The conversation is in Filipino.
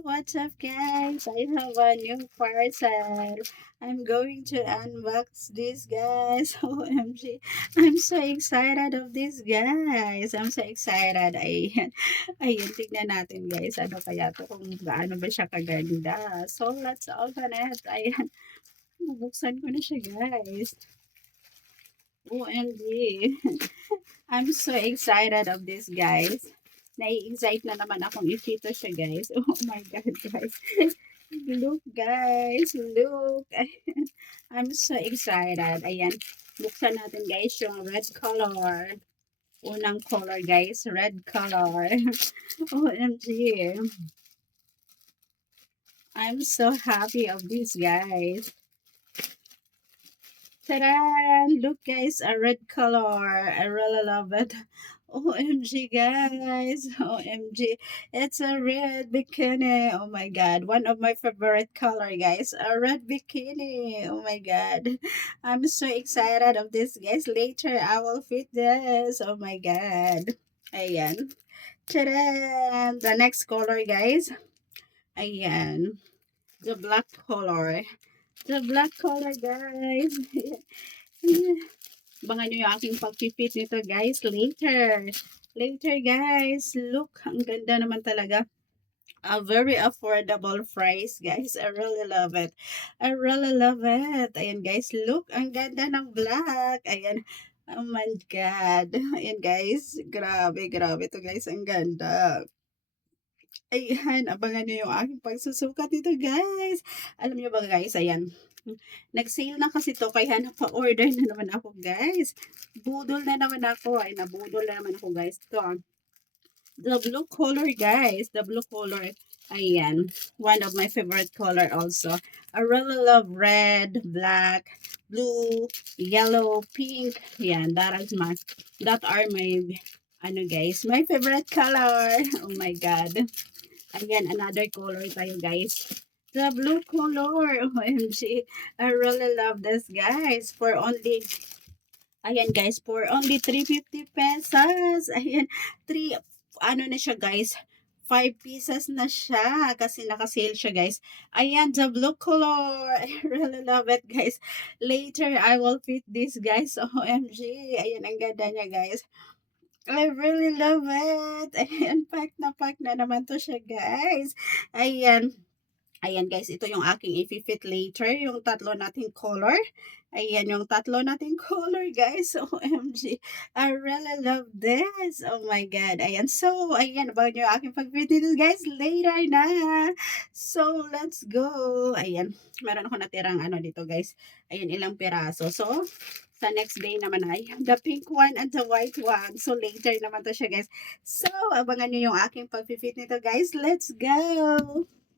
what's up guys? I have a new parcel. I'm going to unbox this guys. OMG. I'm so excited of this guys. I'm so excited. Ayan. Ayun, tignan natin guys. Ano kaya to kung gaano ba siya kaganda. So let's open it. Ayan. Bubuksan ko na siya guys. OMG. I'm so excited of this guys. Nai-excite na naman akong i-kita siya guys. Oh my god guys. Look guys, look. I'm so excited. Ayan. Buksan natin guys yung red color. Unang color guys, red color. OMG. I'm so happy of this guys. Ta-da! Look guys, a red color. I really love it. OMG guys. OMG. It's a red bikini. Oh my god. One of my favorite color guys. A red bikini. Oh my god. I'm so excited of this guys. Later I will fit this. Oh my god. Ayan. Ta-da! The next color guys. Ayan. The black color. The black color guys. Abangan nyo yung aking pag-fit nito guys later. Later guys. Look, ang ganda naman talaga. A very affordable price guys. I really love it. I really love it. Ayan guys, look, ang ganda ng black. Ayan. Oh my God. Ayan guys. Grabe, grabe to guys. Ang ganda. Ayan, abangan niyo yung aking pagsusukat dito guys. Alam niyo ba guys, ayan. Nag-sale na kasi to kaya napa-order na naman ako guys. Budol na naman ako. Ay, nabudol na naman ako guys. Ito the blue color guys. The blue color. Ayan. One of my favorite color also. I really love red, black, blue, yellow, pink. Yan, that are my, ano guys, my favorite color. Oh my God. Ayan, another color tayo guys. The blue color. OMG. I really love this guys. For only, ayan guys, for only 350 pesos. Ayan, 3, ano na siya guys, 5 pieces na siya kasi naka-sale siya guys. Ayan, the blue color. I really love it guys. Later, I will fit this guys. OMG. Ayan, ang ganda niya guys. I really love it. Ayan, pack na naman to siya guys. Ayan. Ayan guys, ito yung aking i-fit later, yung tatlo nating color. Ayan yung tatlo nating color guys. OMG. I really love this. Oh my God. Ayan. So, ayan. Abangan nyo yung aking pag-fit dito guys. Later na. So, let's go. Ayan. Meron ako natirang ano dito guys. Ayan, ilang piraso. So, sa next day naman ay the pink one and the white one. So, later naman to siya guys. So, abangan nyo yung aking pag-fit nito guys. Let's go.